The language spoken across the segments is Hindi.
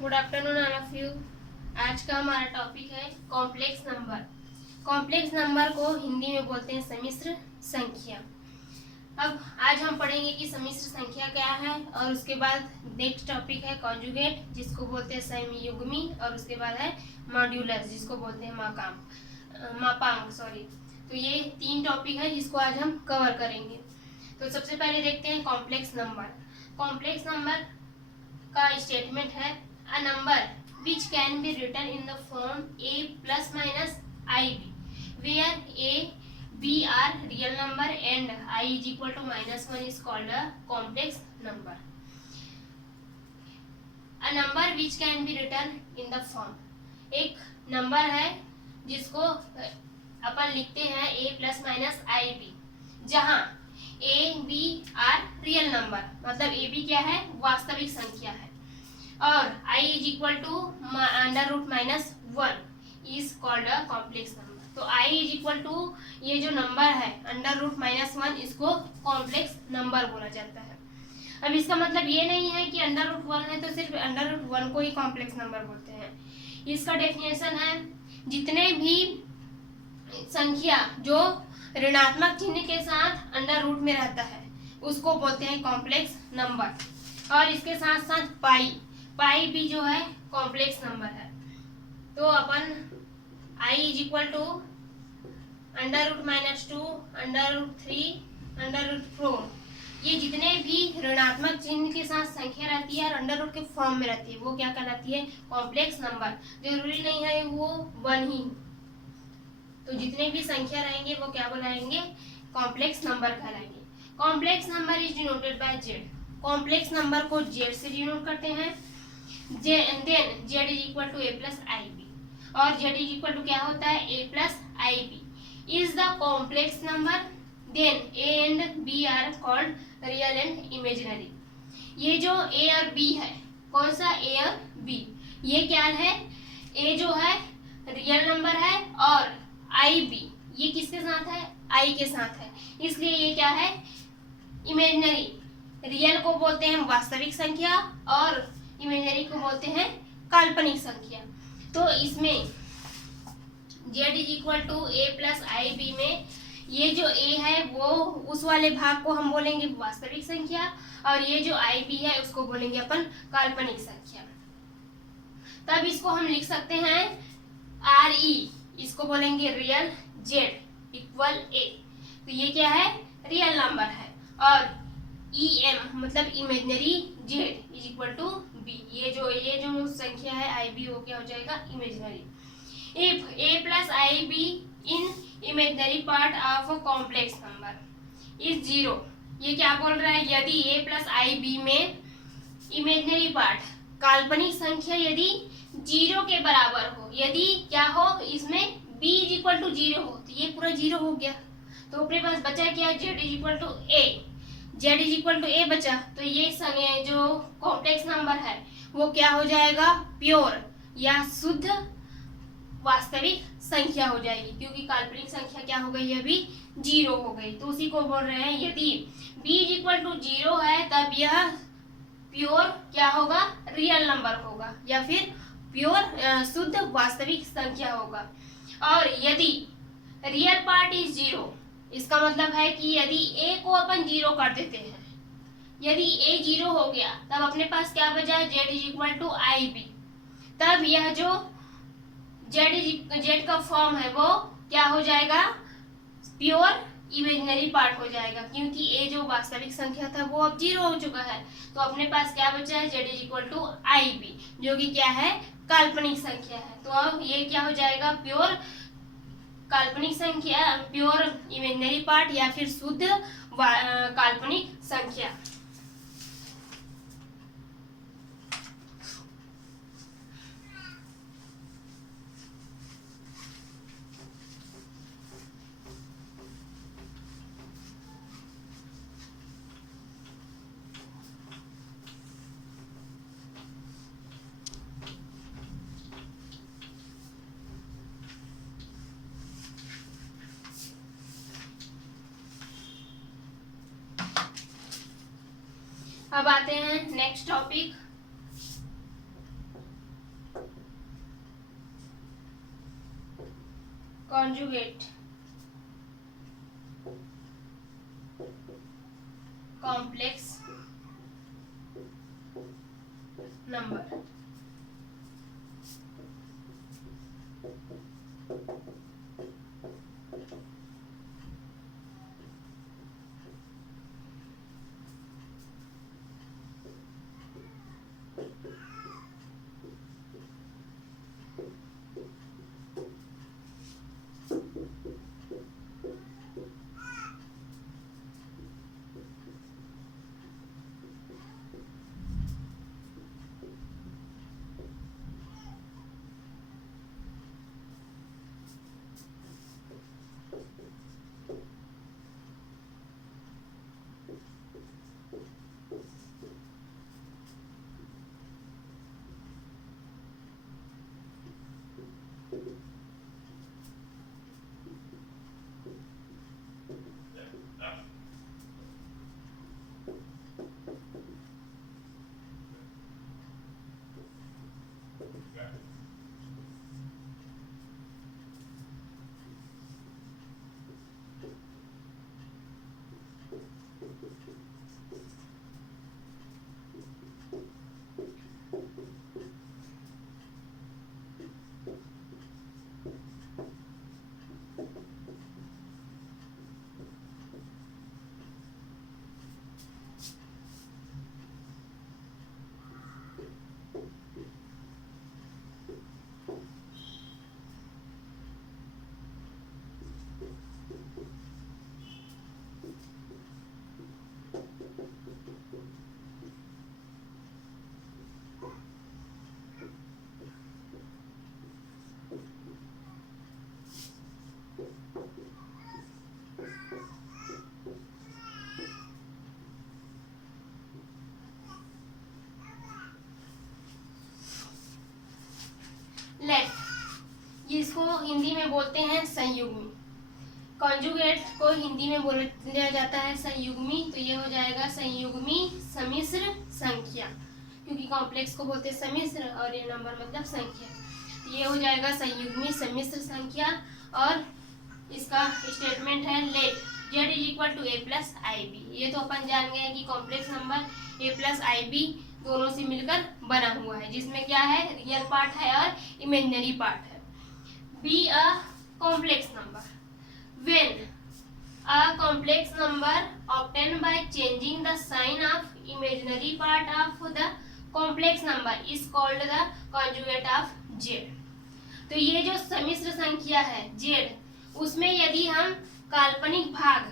Good afternoon all of you. आज का हमारा टॉपिक है कॉम्प्लेक्स नंबर। कॉम्प्लेक्स नंबर को हिंदी में बोलते हैं सम्मिश्र संख्या। अब आज हम पढ़ेंगे कि सम्मिश्र संख्या क्या है, और उसके बाद नेक्स्ट टॉपिक है कॉन्जुगेट, जिसको बोलते हैं संयुग्मी, और उसके बाद है मॉड्यूलस, जिसको बोलते हैं मापांक। तो ये 3 टॉपिक है जिसको आज हम कवर करेंगे। तो सबसे पहले देखते हैं कॉम्प्लेक्स नंबर। कॉम्प्लेक्स नंबर का स्टेटमेंट है a number which can be written in the form a plus minus ib, where a b are real number and I is equal to -1 is called a complex number. A number which can be written in the form, एक नंबर है जिसको अपन लिखते हैं a plus minus ib, जहाँ a b are real number, मतलब a b क्या है, वास्तविक संख्या है, और I is equal to √-1 is called a complex number. तो I is equal to ये जो नंबर है √-1, इसको कॉम्प्लेक्स नंबर बोला जाता है। अब इसका मतलब ये नहीं है कि √1 है तो सिर्फ √1 को ही कॉम्प्लेक्स नंबर बोलते हैं। इसका डेफिनेशन है जितने भी संख्या जो ऋणात्मक चिन्ह के साथ अंडर रूट में रहता है उसको बोलते हैं कॉम्प्लेक्स नंबर। और इसके साथ साथ पाई भी जो है कॉम्प्लेक्स नंबर है। तो अपन I is equal to √-2, √3, √4, ये जितने भी ऋणात्मक चिन्ह के साथ संख्या रहती है और अंडर रूट के फॉर्म में रहती है वो क्या कहलाती है, कॉम्प्लेक्स नंबर। जरूरी नहीं है वो 1 ही, तो जितने भी संख्या रहेंगे वो क्या बनाएंगे, कॉम्प्लेक्स नंबर कहलाएंगे। Complex number is denoted by Z. Complex number को जेड से डिनोट करते हैं। Then z is equal to a plus ib, और z is equal to क्या होता है, a plus ib is the complex number. Then a and b are called real and imaginary. ये जो a और b है, कौन सा a और b, ये क्या है, a जो है रियल नंबर है और ib ये किसके साथ है, i के साथ है, इसलिए ये क्या है, इमेजिनरी। रियल को बोलते हैं वास्तविक संख्या और इमेजिनरी को बोलते हैं काल्पनिक संख्या। तो इसमें z is equal to a plus ib में ये जो a है वो उस वाले भाग को हम बोलेंगे वास्तविक संख्या, और ये जो ib है उसको बोलेंगे अपन काल्पनिक संख्या। तब इसको हम लिख सकते हैं re, इसको बोलेंगे रियल, z इक्वल a, तो ये क्या है, रियल नंबर है, और em मतलब imaginary z is equal to b, ये जो संख्या है ib वो क्या हो जाएगा, imaginary. If a plus ib in imaginary part of a complex number is 0, ये क्या बोल रहा है, यदि a plus ib में इमेजिनरी पार्ट काल्पनिक संख्या यदि 0 के बराबर हो, यदि क्या हो, इसमें b इज इक्वल टू 0 हो, तो ये पूरा 0 हो गया, तो अपने पास बचा क्या, z is equal to a, z is equal to A बचा, तो ये जो कॉम्प्लेक्स नंबर है वो क्या हो जाएगा, प्योर या शुद्ध वास्तविक संख्या हो जाएगी, क्योंकि काल्पनिक संख्या क्या हो गई, अभी 0 हो गई। तो उसी को बोल रहे हैं यदि b इज इक्वल टू 0 है तब यह प्योर क्या होगा, रियल नंबर होगा, या फिर प्योर शुद्ध वास्तविक संख्या होगा। और यदि रियल पार्ट इज 0, इसका मतलब है कि यदि a को अपन 0 कर देते हैं, यदि a 0 हो गया तब अपने पास क्या बचा, z is equal to ib, तब यह जो z का फॉर्म है वो क्या हो जाएगा, प्योर इमेजिनरी पार्ट हो जाएगा, क्योंकि a जो वास्तविक संख्या था वो अब 0 हो चुका है, तो अपने पास क्या बचा है, z is equal to ib, जो कि क्या है, काल्पनिक संख्या है। तो अब ये क्या हो जाएगा, प्योर काल्पनिक संख्या, प्योर इमेजिनरी पार्ट या फिर शुद्ध काल्पनिक संख्या। अब आते हैं next topic conjugate complex number. Let, इसको हिंदी में बोलते हैं संयुग्मी। कॉन्जुगेट को हिंदी में बोला जाता है संयुग्मी, तो ये हो जाएगा संयुग्मी सम्मिश्र संख्या, क्योंकि कॉम्प्लेक्स को बोलते हैं सम्मिश्र और ये नंबर मतलब संख्या, तो ये हो जाएगा संयुग्मी सम्मिश्र संख्या। और इसका स्टेटमेंट है let z is equal to a plus i b. ये तो अपन जान गए कि complex number a plus i b दोनों से मिलकर बना हुआ है, जिसमें क्या है, रियल पार्ट है और इमेजिनरी पार्ट है। Be a complex number when a complex number obtained by changing the sign of imaginary part of the complex number is called the conjugate of z। तो ये जो सम्मिश्र संख्या है z, उसमें यदि हम काल्पनिक भाग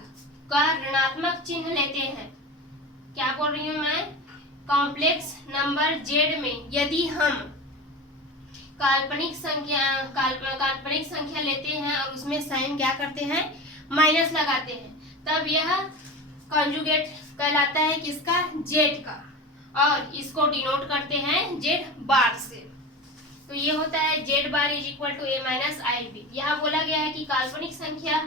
का ऋणात्मक चिन्ह लेते हैं, क्या बोल रही हूँ मैं, कॉम्प्लेक्स नंबर z में यदि हम काल्पनिक संख्या लेते हैं और उसमें साइन क्या करते हैं, माइनस लगाते हैं, तब यह कॉन्जुगेट कहलाता है किसका, जेड का, और इसको डिनोट करते हैं जेड बार से। तो ये होता है z bar is equal to a minus i b. यहाँ बोला गया है कि काल्पनिक संख्या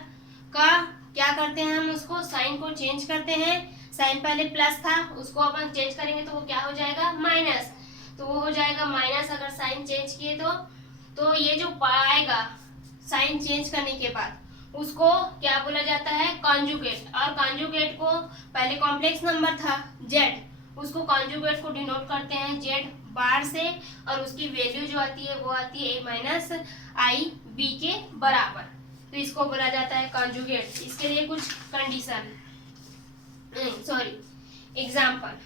का क्या करते हैं, हम उसको साइन को चेंज करते हैं, साइन पहले प्लस था उसको अपन चेंज करेंगे तो वो क्या हो जाएगा, माइनस, तो वो हो जाएगा माइनस। अगर साइन चेंज किए तो ये जो आएगा साइन चेंज करने के बाद उसको क्या बोला जाता है, कॉन्जुगेट। और कॉन्जुगेट को पहले कॉम्प्लेक्स नंबर था जेड, उसको कॉन्जुगेट को डिनोट करते हैं जेड बार से, और उसकी वैल्यू जो आती है वो आती है ए माइनस आई बी के बराबर, तो इसको बोला जाता है कॉन्जुगेट। इसके लिए कुछ कंडीशन, एग्जाम्पल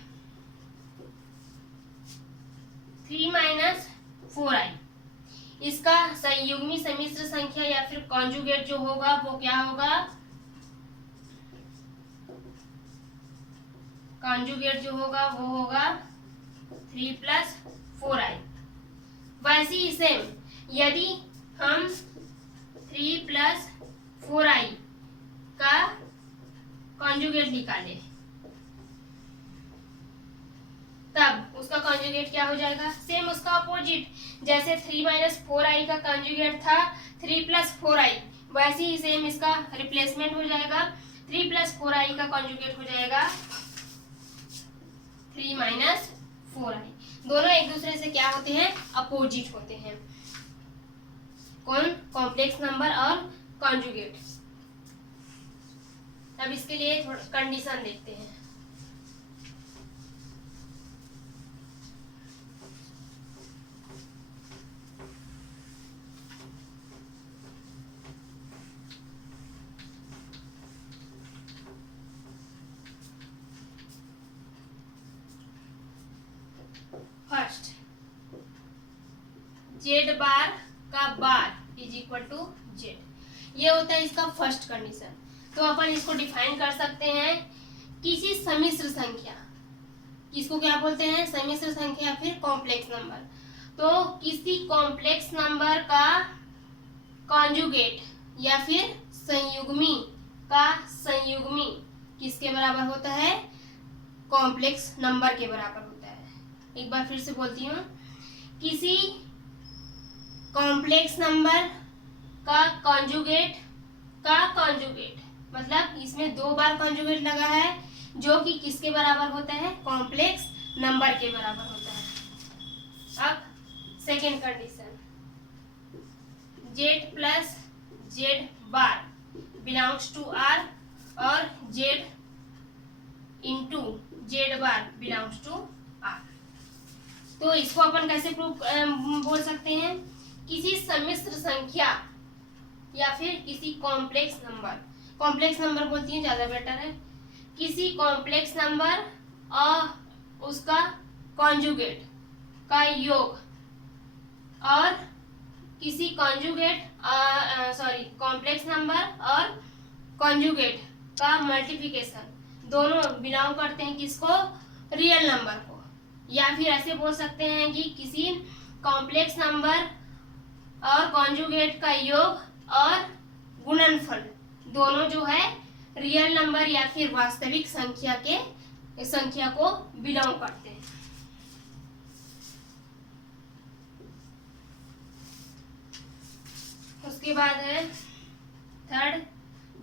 3 माइनस 4i, इसका संयुग्मी सम्मिश्र संख्या या फिर कॉन्जुगेट जो होगा वो क्या होगा, कॉन्जुगेट जो होगा वो होगा 3 प्लस 4i। वैसे ही सेम यदि हम 3 प्लस 4i का कॉन्जुगेट निकालें, तब उसका कॉन्जुगेट क्या हो जाएगा, सेम उसका अपोजिट, जैसे 3 माइनस 4i का कॉन्जुगेट था 3 प्लस 4i, वैसे ही सेम इसका रिप्लेसमेंट हो जाएगा, 3 प्लस 4i का कॉन्जुगेट हो जाएगा 3 माइनस 4i। दोनों एक दूसरे से क्या होते हैं, अपोजिट होते हैं, कौन, कॉम्प्लेक्स नंबर और कॉन्जुगेट। अब इसके लिए थोड़ा कंडीशन देखते हैं। फर्स्ट, जेड बार का bar is equal to z, ये होता है इसका फर्स्ट कंडीशन। तो अपन इसको डिफाइन कर सकते हैं किसी सम्मिश्र संख्या, किसको क्या बोलते हैं, सम्मिश्र संख्या, फिर कॉम्प्लेक्स नंबर। तो किसी कॉम्प्लेक्स नंबर का कॉन्जुगेट या फिर संयुग्मी का संयुग्मी किसके बराबर होता है, कॉम्प्लेक्स नंबर के बराबर होता है। एक बार फिर से बोलती हूँ, किसी कॉम्प्लेक्स नंबर का कॉन्जुगेट मतलब इसमें 2 बार कॉन्जुगेट लगा है, जो कि किसके बराबर होता है, कॉम्प्लेक्स नंबर के बराबर होता है। अब second condition, Z plus Z bar belongs to R और Z into Z bar belongs to R. तो इसको अपन कैसे प्रूव बोल सकते हैं, किसी सम्मिश्र संख्या या फिर किसी कॉम्प्लेक्स नंबर बोलती है ज्यादा बेटर है, किसी कॉम्प्लेक्स नंबर और उसका कॉन्जुगेट का योग और किसी कॉम्प्लेक्स नंबर और कॉन्जुगेट का मल्टीप्लिकेशन, दोनों बिलोंग करते हैं किसको, रियल नंबर को। या फिर ऐसे बोल सकते हैं कि किसी कॉम्प्लेक्स नंबर और कॉन्जुगेट का योग और गुणनफल दोनों जो है रियल नंबर या फिर वास्तविक संख्या को बिलोंग करते हैं। उसके बाद है third,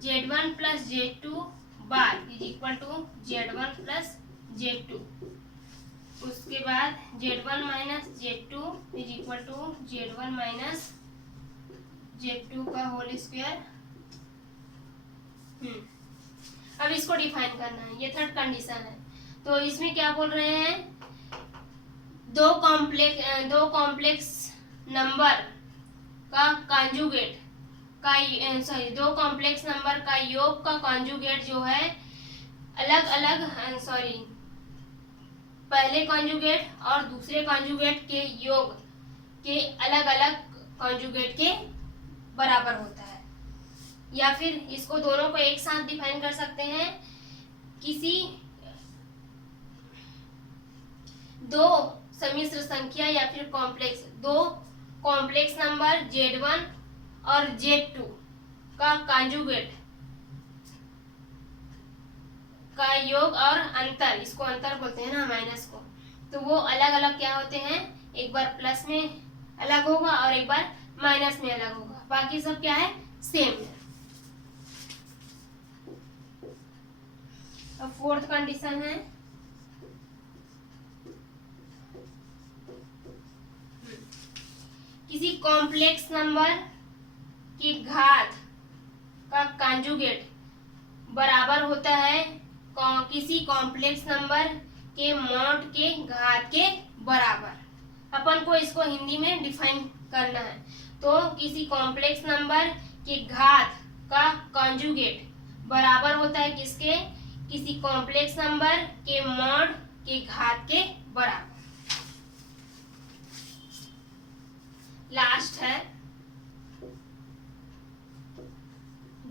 Z1 plus Z2 bar is equal to Z1 plus Z2। उसके बाद Z1 minus Z2 is equal to Z1 minus Z2 का होल स्क्वायर। अब इसको डिफाइन करना है, ये थर्ड कंडीशन है। तो इसमें क्या बोल रहे हैं, दो कॉम्प्लेक्स नंबर का कॉन्जुगेट दो कॉम्प्लेक्स नंबर का योग का कॉन्जुगेट जो है अलग अलग पहले कॉन्जुगेट और दूसरे कॉन्जुगेट के योग के अलग अलग कॉन्जुगेट के बराबर होता है। या फिर इसको दोनों को एक साथ डिफाइन कर सकते हैं, किसी दो सम्मिश्र संख्या या फिर दो कॉम्प्लेक्स नंबर Z1 और Z2 का कॉन्जुगेट का योग और अंतर, इसको अंतर बोलते हैं ना, माइनस को, तो वो अलग अलग क्या होते हैं, एक बार प्लस में अलग होगा और एक बार माइनस में अलग होगा, बाकी सब क्या है, सेम है। अब फोर्थ कंडीशन है, किसी कॉम्प्लेक्स नंबर की घात का कॉन्जुगेट बराबर होता है किसी कॉम्प्लेक्स नंबर के मॉड के घात के बराबर। अपन को इसको हिंदी में डिफाइन करना है, तो किसी कॉम्प्लेक्स नंबर के घात का कॉन्जुगेट बराबर होता है किसके, किसी कॉम्प्लेक्स नंबर के मॉड के घात के बराबर। लास्ट है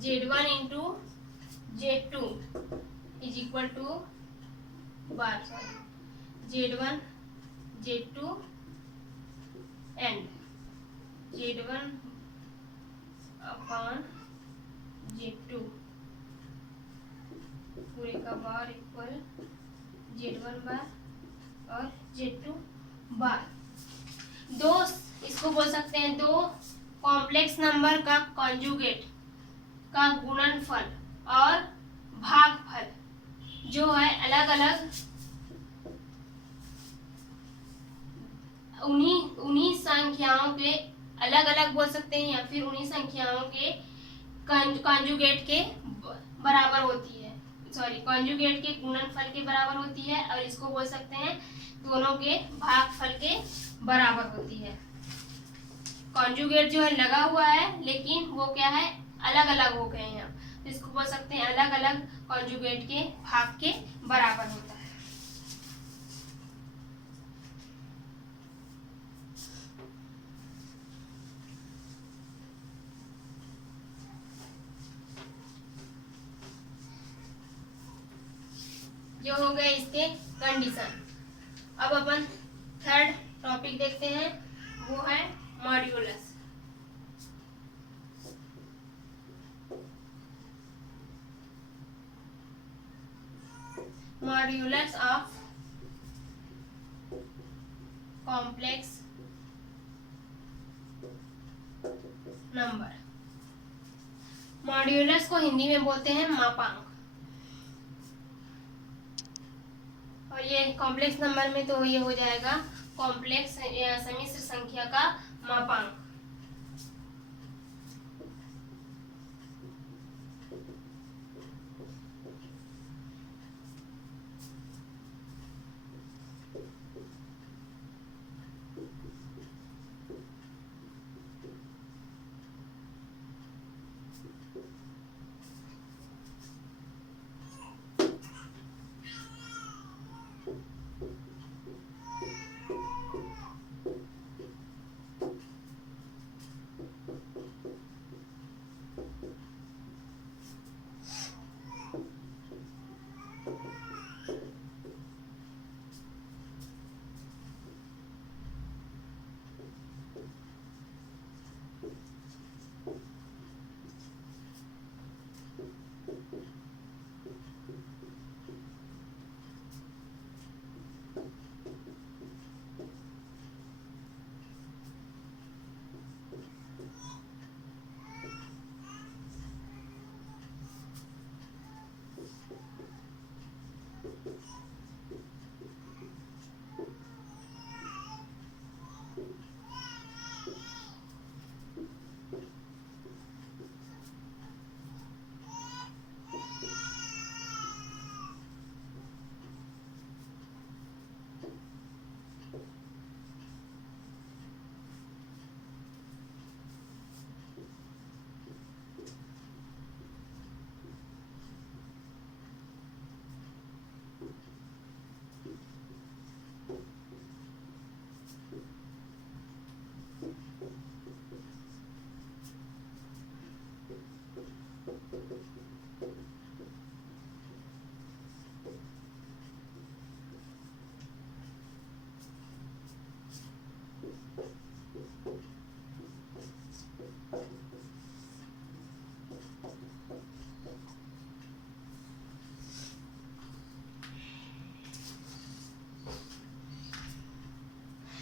Z1 into Z2 is equal to Z1 Z2 and Z1 upon Z2 पूरे का बार इक्वल Z1 बार और Z2 बार। दो, इसको बोल सकते हैं दो कॉम्प्लेक्स नंबर का कॉन्जुगेट का गुणनफल और भागफल जो है अलग अलग उन्हीं संख्याओं के अलग अलग बोल सकते हैं, या फिर उन्हीं संख्याओं के कॉन्जुगेट के बराबर होती है, सॉरी कॉन्जुगेट के गुणनफल के बराबर होती है, और इसको बोल सकते हैं दोनों के भागफल के बराबर होती है। कॉन्जुगेट जो है लगा हुआ है लेकिन वो क्या है, अलग अलग हो गए हैं, तो इसको बोल सकते हैं अलग अलग कॉन्जुगेट के भाग के बराबर होता है। जो हो गए इसके कंडीशन। अब अपन थर्ड टॉपिक देखते हैं, वो है modulus. Modulus of complex number. Modulus को हिंदी में बोलते हैं मापांक। और ये कॉम्प्लेक्स नंबर में तो ये हो जाएगा कॉम्प्लेक्स सम्मिश्र संख्या का मापांक।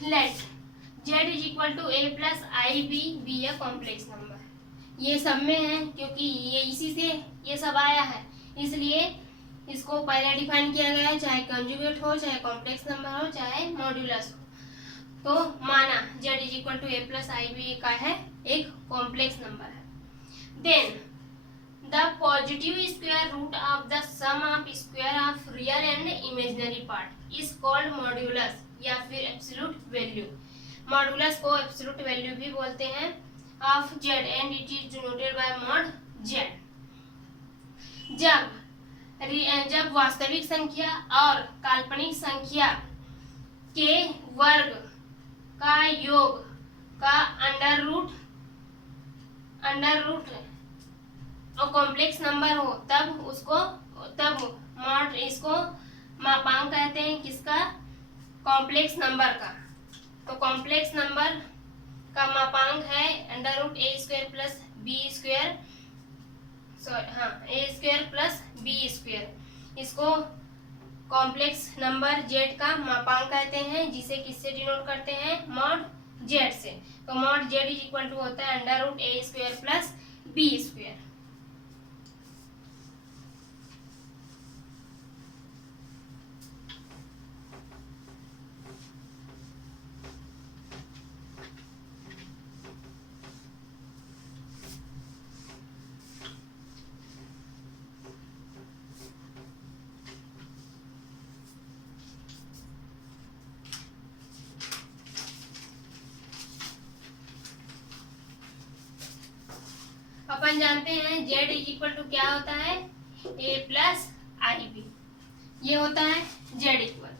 Let z is equal to a plus i b a complex number. ये सब में है क्योंकि ये इसी से ये सब आया है, इसलिए इसको पहले डिफाइन किया गया है, चाहे कंजुगेट हो, चाहे कॉम्प्लेक्स नंबर हो, चाहे मॉड्यूलस हो। तो माना z is equal to a plus i b का है, एक कॉम्प्लेक्स नंबर है। Then the positive square root of the sum of square of real and imaginary part is called modulus या फिर एब्सोल्यूट वैल्यू। मॉड्यूलस को एब्सोल्यूट वैल्यू भी बोलते हैं of z and it is denoted by mod z। जब वास्तविक संख्या और काल्पनिक संख्या के वर्ग का योग का अंडर रूट और कॉम्प्लेक्स नंबर हो, तब इसको मापांक कहते हैं, किसका, कॉम्प्लेक्स नंबर का। तो कॉम्प्लेक्स नंबर का मापांक है under root a square plus b square, A square plus b square. इसको कॉम्प्लेक्स नंबर जेड का मापांक कहते हैं, जिसे किससे डिनोट करते हैं, मॉड जेड से। तो mod Z is equal to होता है under root a square plus b square. अपन जानते हैं z इज इक्वल टू क्या होता है, a प्लस आई बी, ये होता है z इक्वल।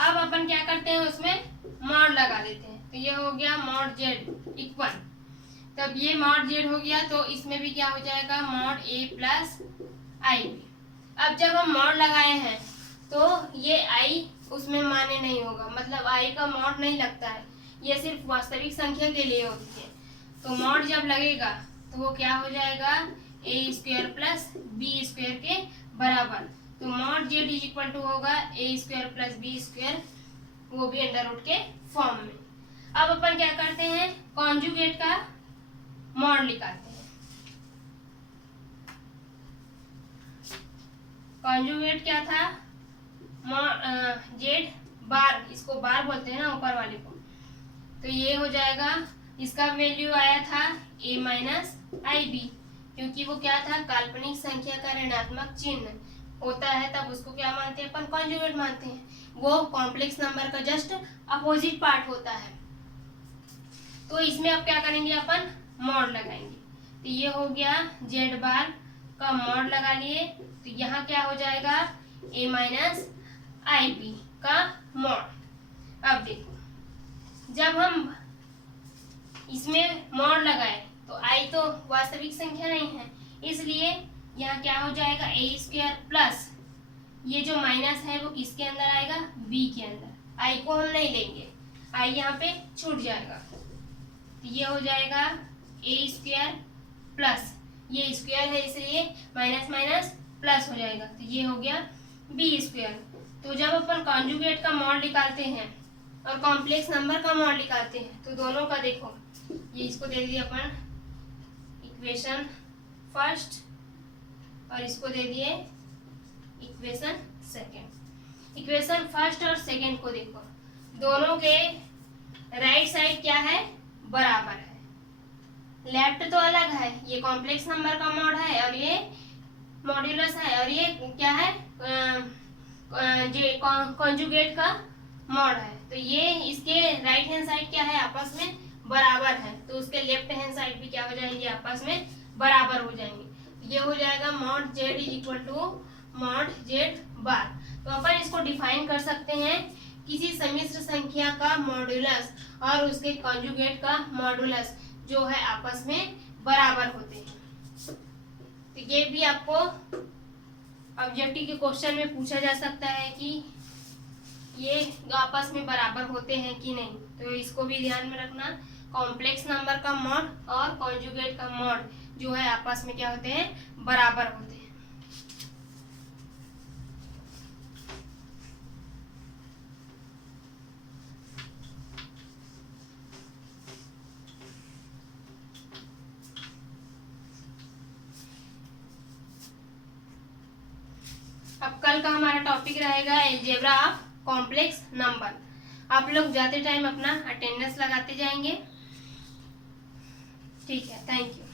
अब अपन क्या करते हैं, उसमें मॉड लगा देते हैं, तो ये हो गया मॉड z इक्वल। तब ये मॉड z हो गया तो इसमें भी क्या हो जाएगा, mod a plus i b. अब जब हम मॉड लगाए हैं तो ये i उसमें मान्य नहीं होगा, मतलब i का मॉड नहीं लगता है, ये सिर्फ वास्तविक संख्या के लिए होती है। तो मॉड जब लगेगा तो वो क्या हो जाएगा, a square plus b square के बराबर। तो mod z is equal to होगा a square plus b square, वो भी अंडर रूट के फॉर्म में। अब अपन क्या करते हैं, कॉन्जुगेट का मॉड निकालते हैं। कॉन्जुगेट क्या था, जेड बार, इसको बार बोलते हैं ना ऊपर वाले को, तो ये हो जाएगा, इसका वैल्यू आया था a माइनस आई बी, क्योंकि वो क्या था, काल्पनिक संख्या का ऋणात्मक चिन्ह होता है तब उसको क्या मानते हैं अपन, कॉन्जुगेट मानते हैं। वो कॉम्प्लेक्स नंबर का जस्ट अपोजिट पार्ट होता है। तो इसमें अब क्या करेंगे, अपन मॉड लगाएंगे। तो ये हो गया जेड बार का मॉड लगा लिए, तो यहाँ क्या हो जाएगा, a माइनस आई बी का मॉड। अब देखो, जब हम इसमें मॉड लगाए तो i तो वास्तविक संख्या नहीं है, इसलिए यहाँ क्या हो जाएगा, a स्क्वायर प्लस ये जो माइनस है वो किसके अंदर आएगा, b के अंदर। i को हम नहीं लेंगे, i यहाँ पे छूट जाएगा, तो ये हो जाएगा a स्क्वायर प्लस, ये स्क्वायर है इसलिए माइनस माइनस प्लस हो जाएगा, तो ये हो गया b स्क्वायर। तो जब अपन कॉन्जुगेट का मॉड निकालते हैं और कॉम्प्लेक्स नंबर का मॉड निकालते हैं तो दोनों का देखो, ये इसको दे दिए अपन इक्वेशन फर्स्ट और इसको दे दिए इक्वेशन सेकेंड। इक्वेशन फर्स्ट और सेकेंड को देखो, दोनों के राइट साइड क्या है, बराबर है, लेफ्ट तो अलग है, ये कॉम्प्लेक्स नंबर का मॉड है और ये मॉड्यूलस है, और ये क्या है, कॉन्जुगेट का मॉड है। तो ये इसके राइट हैंड साइड क्या है, आपस में बराबर है, तो उसके लेफ्ट हैंड साइड भी क्या हो जाएंगे, आपस में बराबर हो जाएंगे। ये हो जाएगा mod Z is equal to mod Z bar. तो अपन इसको डिफाइन कर सकते हैं, किसी सम्मिश्र संख्या का मॉड्यूलस और उसके कॉन्जुगेट का मॉड्यूलस जो है आपस में बराबर होते हैं। तो ये भी आपको ऑब्जेक्टिव के क्वेश्चन में पूछा जा सकता है कि ये आपस में बराबर होते हैं कि नहीं, तो इसको भी ध्यान में रखना। कॉम्प्लेक्स नंबर का मॉड और कॉन्जुगेट का मॉड जो है आपस में क्या होते हैं, बराबर होते हैं। अब कल का हमारा टॉपिक रहेगा अलजेब्रा ऑफ कॉम्प्लेक्स नंबर। आप लोग जाते टाइम अपना अटेंडेंस लगाते जाएंगे, ठीक है, थैंक यू।